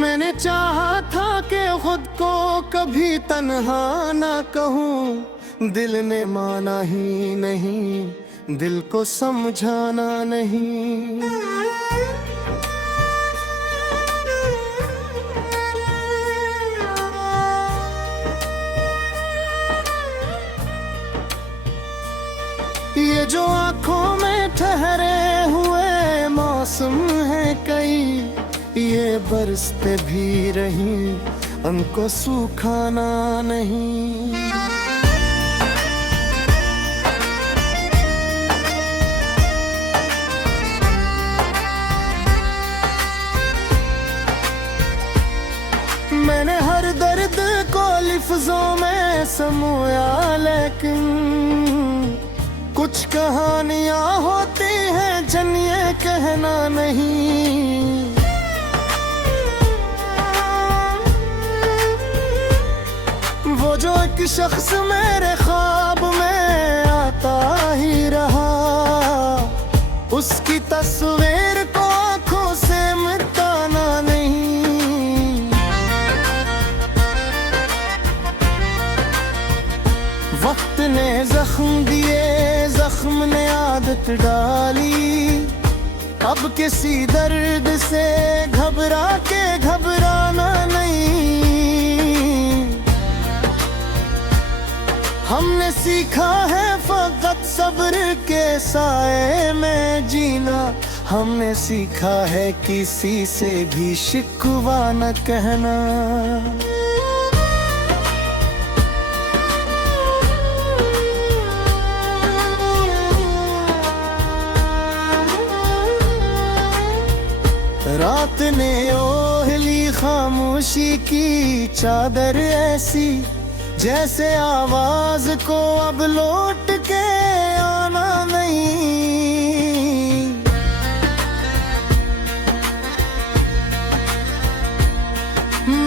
मैंने चाहा था कि खुद को कभी तन्हा ना कहूँ, दिल ने माना ही नहीं, दिल को समझाना नहीं। ये जो आँखों में ठहरे हुए मौसम है कई, ये बरसते भी रही, उनको सुखाना नहीं। मैंने हर दर्द को लिफ्जों में समोया, लेकिन कुछ कहानियां होती हैं जिन्हें कहना नहीं। वो जो एक शख्स मेरे ख्वाब में आता ही रहा, उसकी तस्वीर को आंखों से मिटाना नहीं। वक्त ने जख्म दिए, जख्म ने आदत डाली, अब किसी दर्द से घबरा के घबराना नहीं। हमने सीखा है फकत सब्र के साए में जीना, हमने सीखा है किसी से भी शिकवा न कहना। रात ने ओढ़ली खामोशी की चादर ऐसी, जैसे आवाज को अब लौट के आना नहीं।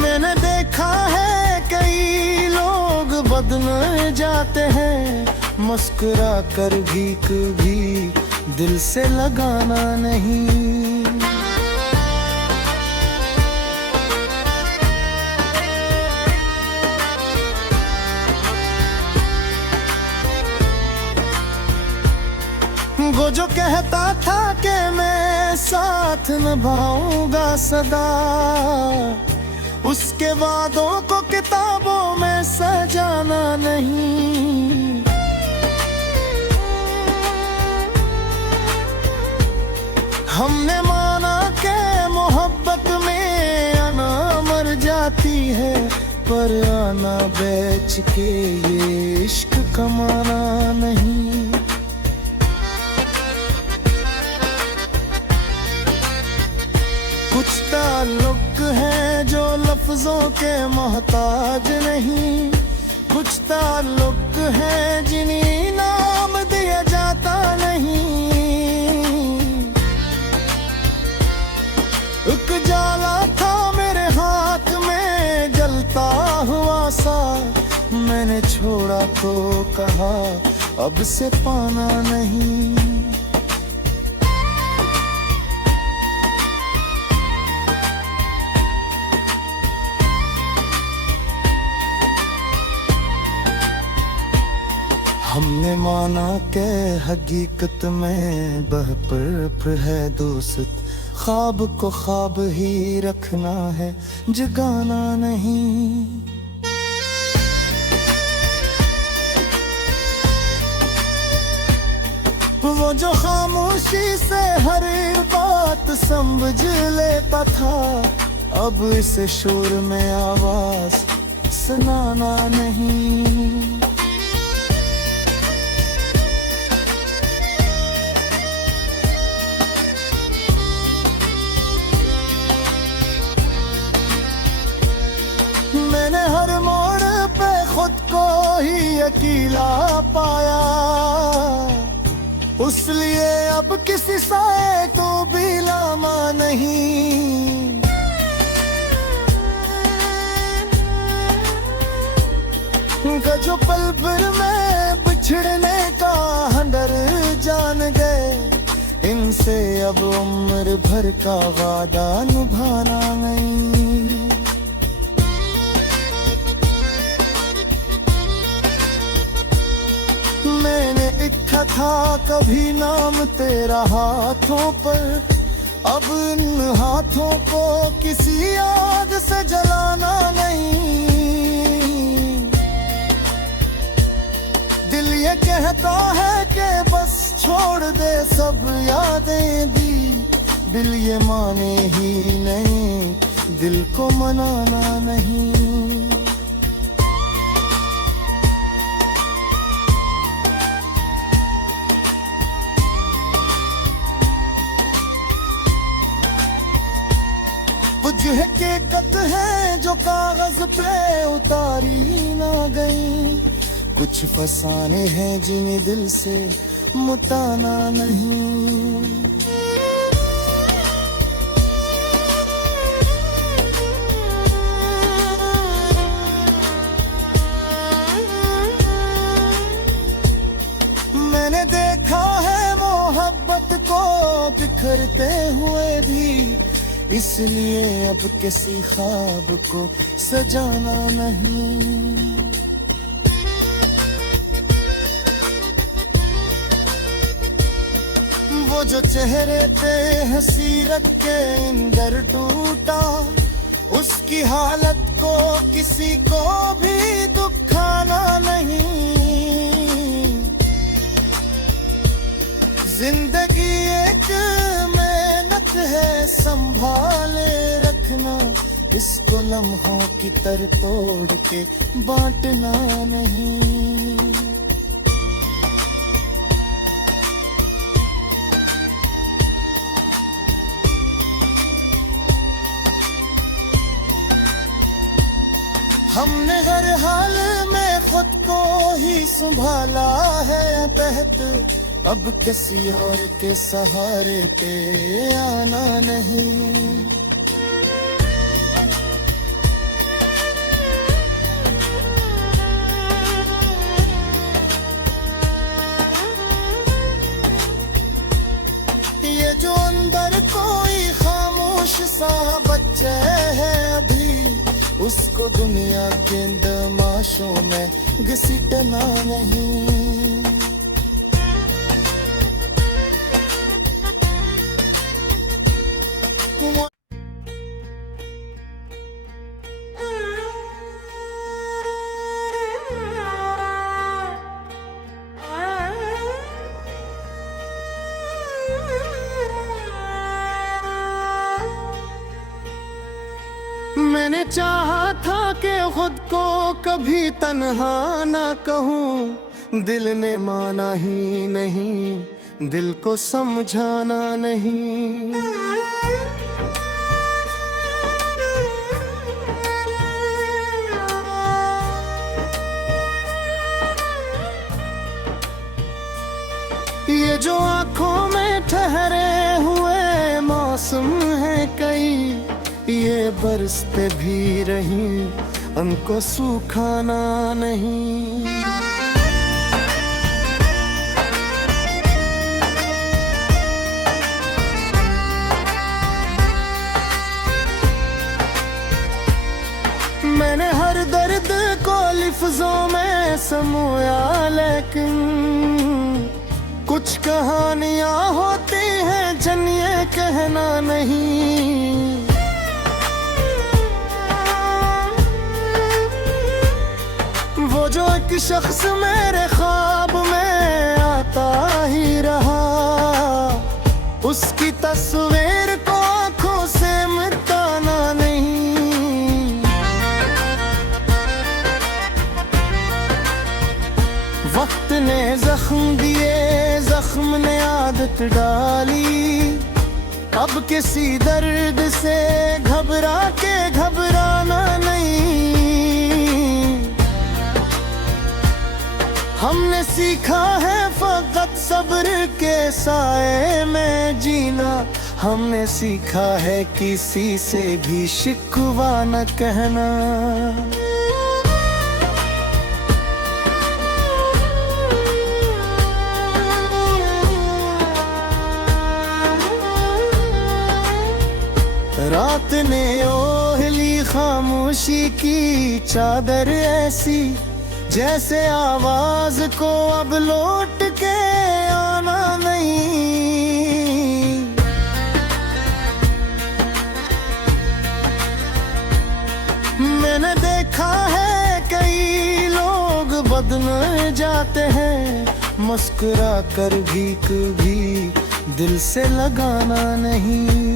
मैंने देखा है कई लोग बदल जाते हैं, मुस्कुरा कर भी कभी दिल से लगाना नहीं। वो जो कहता था कि मैं साथ निभाऊंगा सदा, उसके वादों को किताबों में सजाना नहीं। हमने माना कि मोहब्बत में आना मर जाती है, पर आना बेच के ये इश्क कमाना नहीं। कुछ ताल्लुक है जो लफ्जों के मोहताज नहीं, कुछ ताल्लुक है जिन्हें नाम दिया जाता नहीं। एक जाला था मेरे हाथ में जलता हुआ सा, मैंने छोड़ा तो कहा अब से पाना नहीं। हमने माना के हकीकत में बहपर है दोस्त, ख्वाब को ख्वाब ही रखना है, जगाना नहीं। वो जो खामोशी से हर बात समझ लेता था, अब इस शोर में आवाज सुनाना नहीं। मैंने हर मोड़ पे खुद को ही अकेला पाया, उसलिए अब किसी साए को भी लामा नहीं। जो पल भर में बिछड़ने का हंडर जान गए, इनसे अब उम्र भर का वादा निभाना नहीं। लिखा था कभी नाम तेरा हाथों पर, अब इन हाथों को किसी आग से जलाना नहीं। दिल ये कहता है कि बस छोड़ दे सब यादें भी, दिल ये माने ही नहीं, दिल को मनाना नहीं। वजह के कत है जो कागज पे उतारी ना गई, कुछ फसाने हैं जिन्हें दिल से मुताना नहीं। मैंने देखा है मोहब्बत को बिखरते हुए भी, इसलिए अब किसी ख्वाब को सजाना नहीं। वो जो चेहरे पे हंसी रख के अंदर टूटा, उसकी हालत को किसी को भी दुखाना नहीं। जिंदगी एक मेहनत है संभाले रखना, इसको लम्हों की तर तोड़ के बांटना नहीं। हमने हर हाल में खुद को ही संभाला है तहत, अब किसी और के सहारे पे आना नहीं। ये जो अंदर कोई खामोश सा बच्चा है अभी, उसको दुनिया के तमाशों में घसीटना नहीं। मैंने चाहा था कि खुद को कभी तन्हा ना कहूँ, दिल ने माना ही नहीं, दिल को समझाना नहीं। ये जो आँखों में ठहरे हुए मौसम है कई, ये बरसते भी रही, उनको सुखाना नहीं। मैंने हर दर्द को लिफ्जों में समोया, लेकिन कुछ कहानियां होती हैं जनिए कहना नहीं। वो जो एक शख्स मेरे ख्वाब में आता ही रहा, उसकी तस्वीर को आंखों से मिटाना नहीं। वक्त ने जख्म दिए, जख्म ने आदत डाली, अब किसी दर्द से घबरा के घबराना नहीं। हमने सीखा है फकत सब्र के साए में जीना, हमने सीखा है किसी से भी शिकवा न कहना। रात ने ओढ़ली खामोशी की चादर ऐसी, जैसे आवाज को अब लौट के नहीं। मैंने देखा है कई लोग बदल जाते हैं, मुस्कुरा कर भी कभी दिल से लगाना नहीं।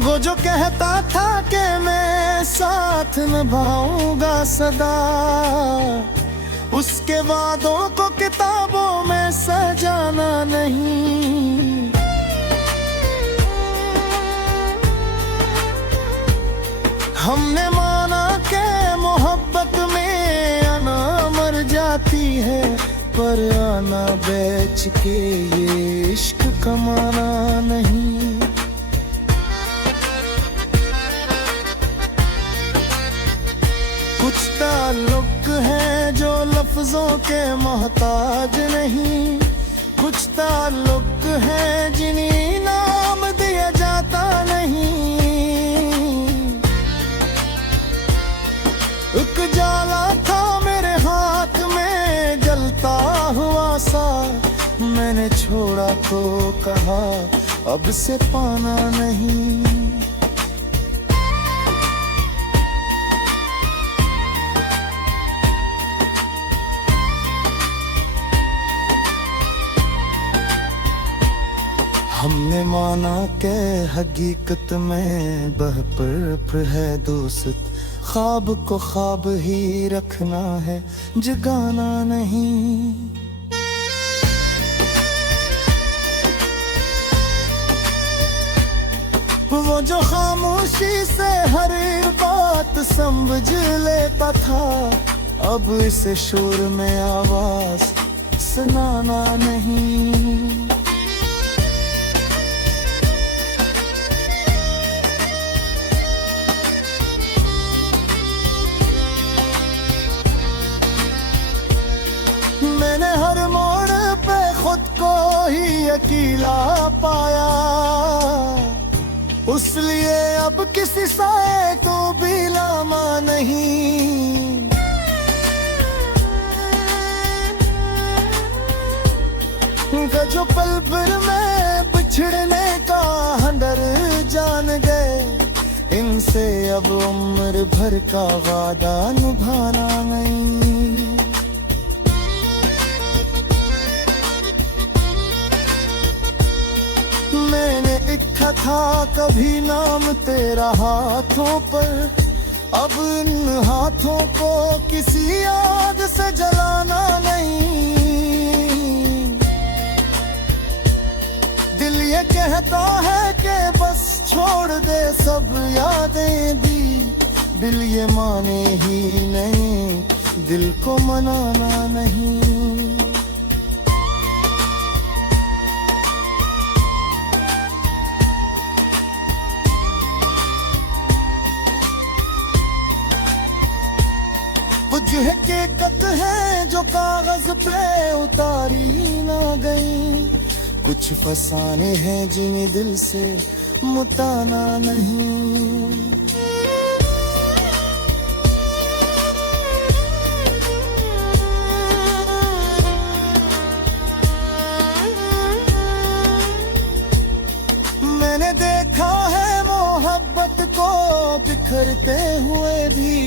वो जो कहता था कि मैं साथ निभाऊंगा सदा, उसके वादों को किताबों में सजाना नहीं। हमने माना कि मोहब्बत में आना मर जाती है, पर आना बेच के ये इश्क कमाना नहीं। कुछ ताल्लुक है जो लफ्जों के मोहताज नहीं, कुछ ताल्लुक है जिन्हें नाम दिया जाता नहीं। एक जाला था मेरे हाथ में जलता हुआ सा, मैंने छोड़ा तो कहा अब से पाना नहीं। हमने माना के हकीकत में बहपर है दोस्त, ख्वाब को ख्वाब ही रखना है, जगाना नहीं। वो जो खामोशी से हर बात समझ लेता था, अब इसे शोर में आवाज सुनाना नहीं। मैंने हर मोड़ पे खुद को ही अकेला पाया, उस लिए अब किसी साए को भी लामा नहीं। जो पल भर में बिछड़ने का हंडर जान गए, इनसे अब उम्र भर का वादा निभाना नहीं। मैंने लिखा था कभी नाम तेरा हाथों पर, अब इन हाथों को किसी आग से जलाना नहीं। दिल ये कहता है कि बस छोड़ दे सब यादें भी, दिल ये माने ही नहीं, दिल को मनाना नहीं। वजह के कत है जो कागज पे उतारी ना गई, कुछ फसाने हैं जिन्हें दिल से मुताना नहीं। मैंने देखा है मोहब्बत को बिखरते हुए भी,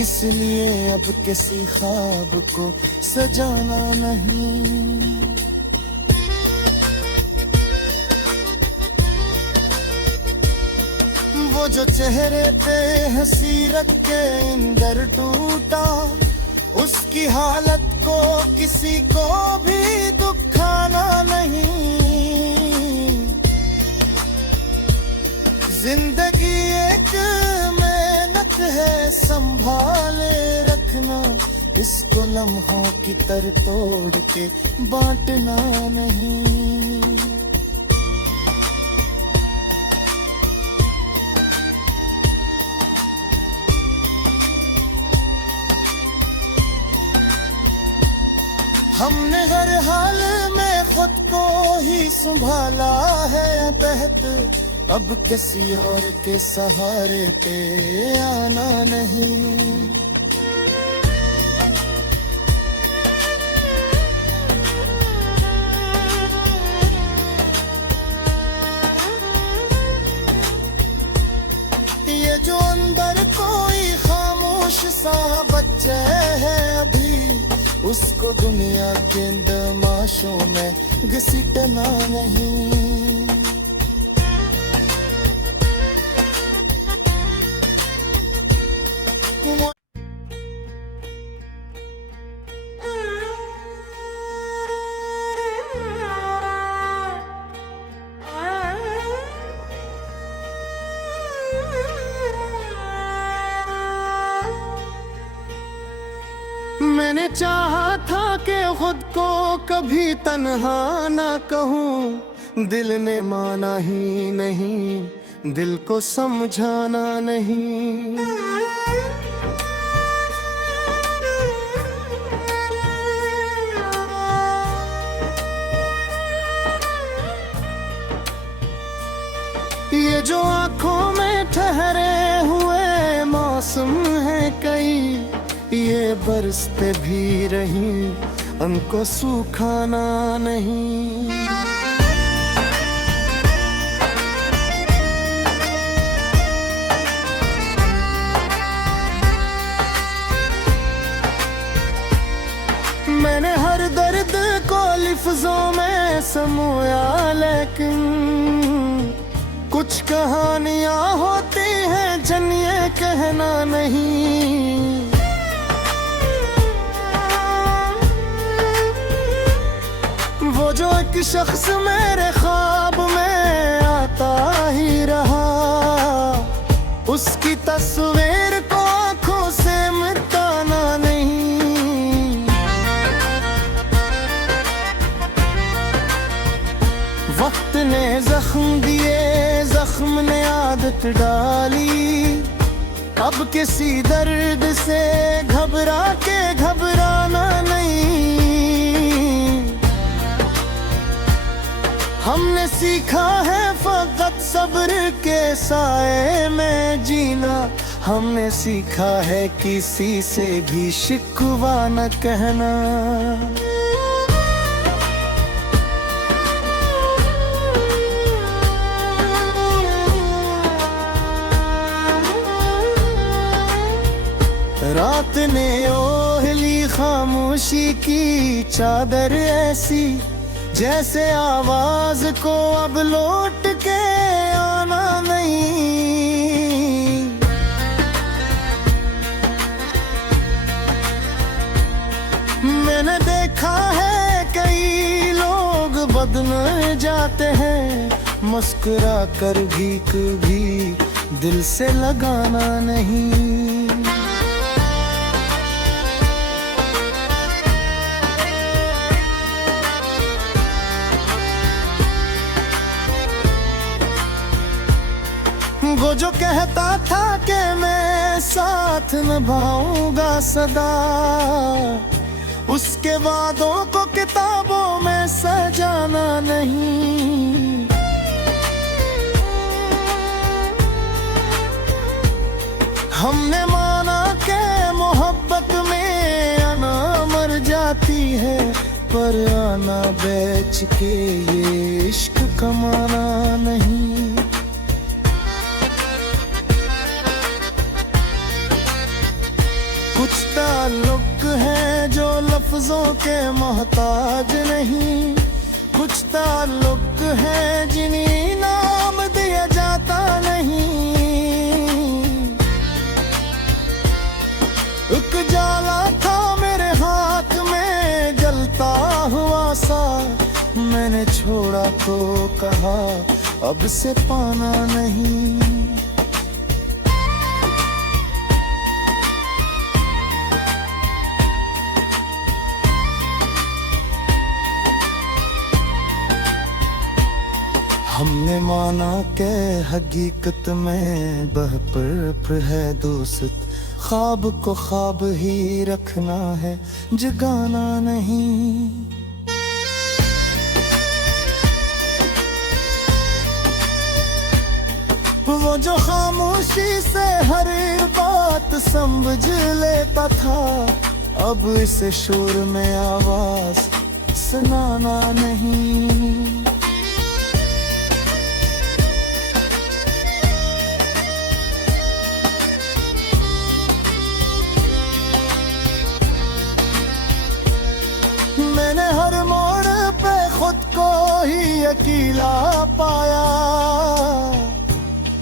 इसलिए अब किसी ख्वाब को सजाना नहीं। वो जो चेहरे पे हंसी रख के अंदर टूटा, उसकी हालत को किसी को भी दुखाना नहीं। जिंदगी एक मेहनत है संभाले रखना, इसको लम्हों की तर तोड़ के बांटना नहीं। हमने हर हाल में खुद को ही संभाला है तहत अब किसी और के सहारे पे आना नहीं। ये जो अंदर कोई खामोश सा बच्चा है अभी, उसको दुनिया के तमाशों में घसीटना नहीं। मैंने चाहा था कि खुद को कभी तन्हा ना कहूँ, दिल ने माना ही नहीं, दिल को समझाना नहीं। ये जो आँखों में ठहरे हुए मौसम है कई, ये बरसते भी रही, उनको सुखाना नहीं। मैंने हर दर्द को लिफ्जों में समोया, लेकिन कुछ कहानियां होती हैं जनिए कहना नहीं। वो जो एक शख्स मेरे ख्वाब में आता ही रहा, उसकी तस्वीर को आंखों से मिटाना नहीं। वक्त ने जख्म दिए, जख्म ने आदत डाली, अब किसी दर्द से घबरा के घबराना नहीं। हमने सीखा है फकत सब्र के साए में जीना, हमने सीखा है किसी से भी शिकवा न कहना। रात ने ओढ़ली खामोशी की चादर ऐसी, जैसे आवाज को अब लौट के आना नहीं। मैंने देखा है कई लोग बदल जाते हैं, मुस्कुरा कर भी कभी दिल से लगाना नहीं। वो जो कहता था कि मैं साथ निभाऊंगा सदा, उसके वादों को किताबों में सजाना नहीं। हमने माना कि मोहब्बत में आना मर जाती है, पर आना बेच के ये इश्क कमाना नहीं। कुछ ताल्लुक है जो लफ्जों के मोहताज नहीं, कुछ ताल्लुक है जिन्हें नाम दिया जाता नहीं। एक जाला था मेरे हाथ में जलता हुआ सा, मैंने छोड़ा तो कहा अब से पाना नहीं। हमने माना के हकीकत में बहपर है दोस्त, ख्वाब को ख्वाब ही रखना है, जगाना नहीं। वो जो खामोशी से हर बात समझ लेता था, अब इसे शोर में आवाज सुनाना नहीं। मैंने हर मोड़ पे खुद को ही अकेला पाया,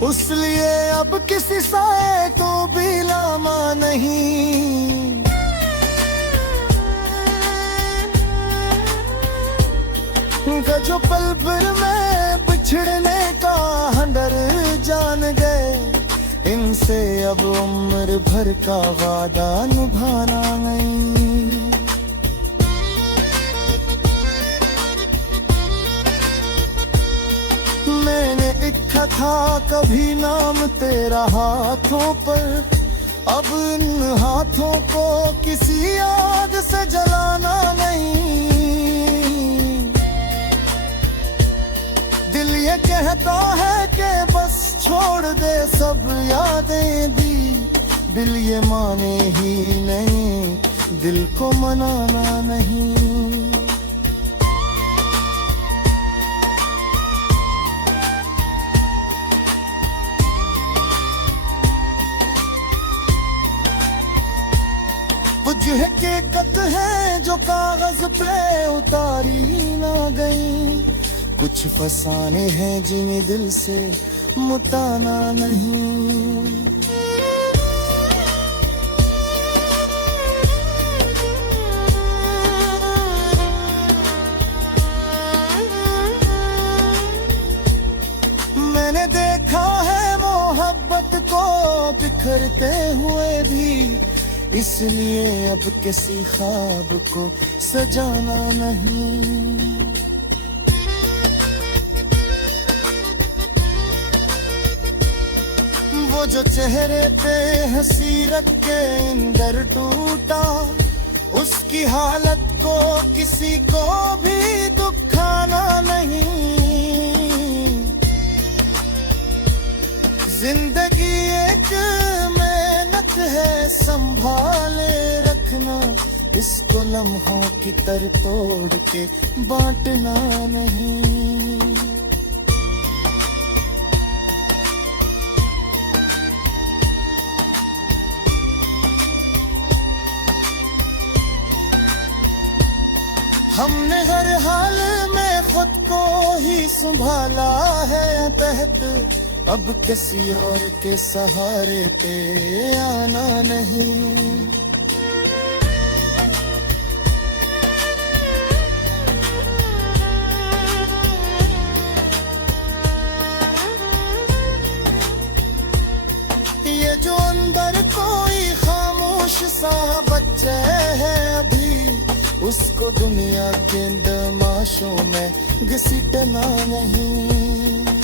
उस लिए अब किसी साए को भी लामा नहीं। का जो पल भर में बिछड़ने का डर जान गए, इनसे अब उम्र भर का वादा निभाना नहीं। मैंने लिखा था कभी नाम तेरा हाथों पर, अब इन हाथों को किसी आग से जलाना नहीं। दिल ये कहता है कि बस छोड़ दे सब यादें दी, दिल ये माने ही नहीं, दिल को मनाना नहीं। बुझे के कत है जो कागज पे उतारी ना गई, कुछ फसाने हैं जिन्हें दिल से मुताना नहीं। मैंने देखा है मोहब्बत को बिखरते हुए भी, इसलिए अब किसी ख्वाब को सजाना नहीं। वो जो चेहरे पे हंसी रख के अंदर टूटा, उसकी हालत को किसी को भी दुखाना नहीं। जिंदगी एक मेहनत है संभाले रखना, इसको लम्हों की तर तोड़ के बांटना नहीं। हमने हर हाल में खुद को ही संभाला है तहत, अब किसी और के सहारे पे आना नहीं। ये जो अंदर कोई खामोश सा बच्चा है अभी, उसको दुनिया के तमाशों में घसीटना नहीं।